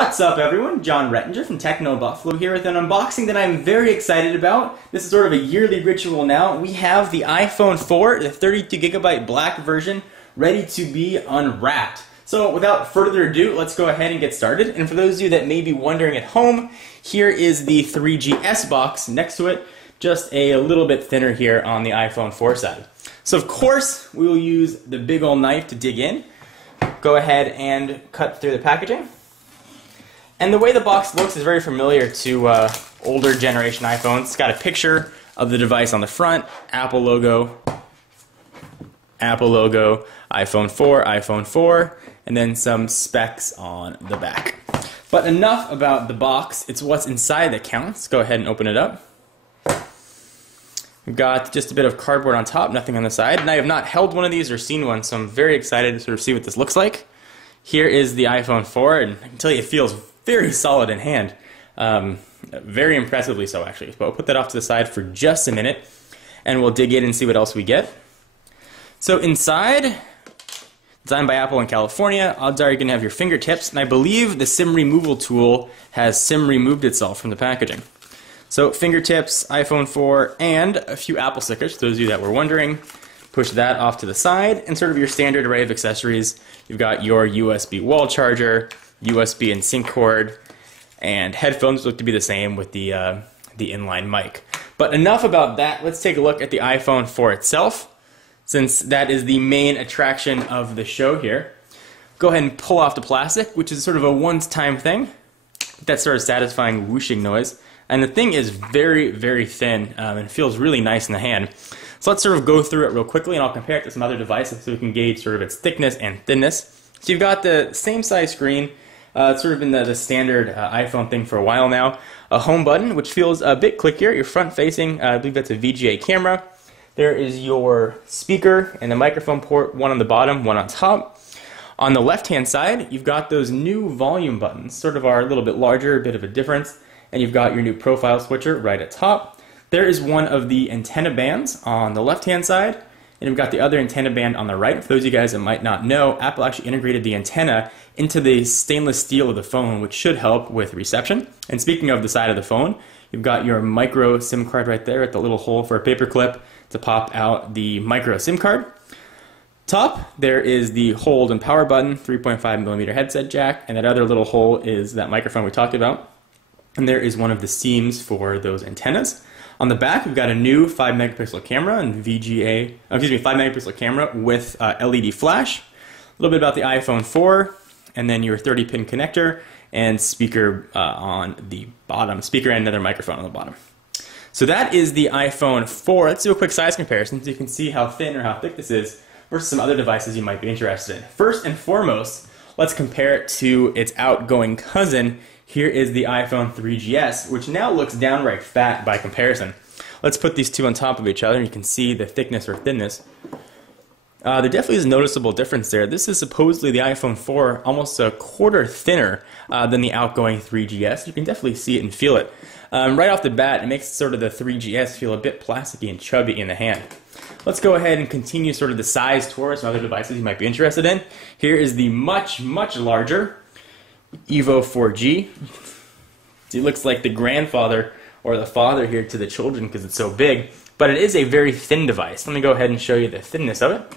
What's up everyone, John Rettinger from Techno Buffalo here with an unboxing that I'm very excited about. This is sort of a yearly ritual now. We have the iPhone 4, the 32GB black version, ready to be unwrapped. So without further ado, let's go ahead and get started. And for those of you that may be wondering at home, here is the 3GS box next to it, just a little bit thinner here on the iPhone 4 side. So of course, we will use the big old knife to dig in. Go ahead and cut through the packaging. And the way the box looks is very familiar to older generation iPhones. It's got a picture of the device on the front, Apple logo, iPhone 4, and then some specs on the back. But enough about the box, it's what's inside that counts. Go ahead and open it up. We've got just a bit of cardboard on top, nothing on the side. And I have not held one of these or seen one, so I'm very excited to sort of see what this looks like. Here is the iPhone 4, and I can tell you it feels very solid in hand. Very impressively so, actually. But we'll put that off to the side for just a minute, and we'll dig in and see what else we get. So inside, designed by Apple in California, odds are you're going to have your fingertips, and I believe the SIM removal tool has SIM removed itself from the packaging. So fingertips, iPhone 4, and a few Apple stickers, for those of you that were wondering. Push that off to the side, and sort of your standard array of accessories. You've got your USB wall charger, USB and sync cord, and headphones look to be the same with the inline mic. But enough about that, let's take a look at the iPhone 4 itself, since that is the main attraction of the show here. Go ahead and pull off the plastic, which is sort of a one-time thing. That sort of satisfying whooshing noise. And the thing is very, very thin, and feels really nice in the hand. So let's sort of go through it real quickly, and I'll compare it to some other devices so we can gauge sort of its thickness and thinness. So you've got the same size screen. It's sort of been the standard iPhone thing for a while now. A home button, which feels a bit clickier. You're front-facing. I believe that's a VGA camera. There is your speaker and the microphone port, one on the bottom, one on top. On the left-hand side, you've got those new volume buttons, sort of are a little bit larger, a bit of a difference. And you've got your new profile switcher right at top. There is one of the antenna bands on the left-hand side, and you've got the other antenna band on the right. For those of you guys that might not know, Apple actually integrated the antenna into the stainless steel of the phone, which should help with reception. And speaking of the side of the phone, you've got your micro SIM card right there at the little hole for a paper clip to pop out the micro SIM card. Top, there is the hold and power button, 3.5mm headset jack, and that other little hole is that microphone we talked about. And there is one of the seams for those antennas. On the back, we've got a new 5-megapixel camera and 5-megapixel camera with LED flash. A little bit about the iPhone 4, and then your 30-pin connector and speaker on the bottom. Speaker and another microphone on the bottom. So that is the iPhone 4. Let's do a quick size comparison so you can see how thin or how thick this is versus some other devices you might be interested in. First and foremost, let's compare it to its outgoing cousin. Here is the iPhone 3GS, which now looks downright fat by comparison. Let's put these two on top of each other, and you can see the thickness or thinness. There definitely is a noticeable difference there. This is supposedly the iPhone 4, almost a quarter thinner than the outgoing 3GS. You can definitely see it and feel it. Right off the bat, it makes sort of the 3GS feel a bit plasticky and chubby in the hand. Let's go ahead and continue sort of the size tour of some other devices you might be interested in. Here is the much, much larger Evo 4G. It looks like the grandfather or the father here to the children because it's so big, but it is a very thin device. Let me go ahead and show you the thinness of it.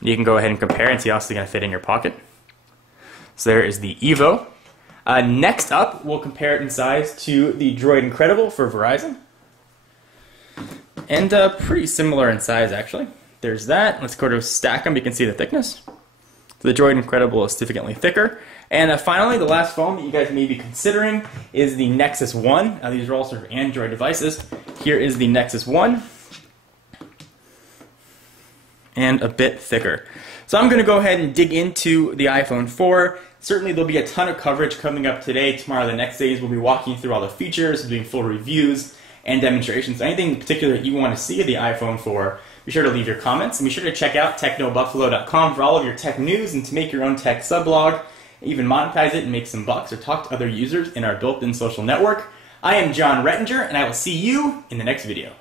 You can go ahead and compare and see how it's going to fit in your pocket. So there is the Evo. Next up, we'll compare it in size to the Droid Incredible for Verizon. And pretty similar in size, actually. There's that. Let's go to stack them. You can see the thickness. So the Droid Incredible is significantly thicker. And finally, the last phone that you guys may be considering is the Nexus 1. These are all sort of Android devices. Here is the Nexus 1. And a bit thicker. So I'm going to go ahead and dig into the iPhone 4. Certainly there'll be a ton of coverage coming up today, tomorrow, the next days. We'll be walking through all the features, doing full reviews and demonstrations. Anything in particular that you want to see of the iPhone 4, be sure to leave your comments. And be sure to check out technobuffalo.com for all of your tech news and to make your own tech subblog. Even monetize it and make some bucks or talk to other users in our built-in social network. I am John Rettinger, and I will see you in the next video.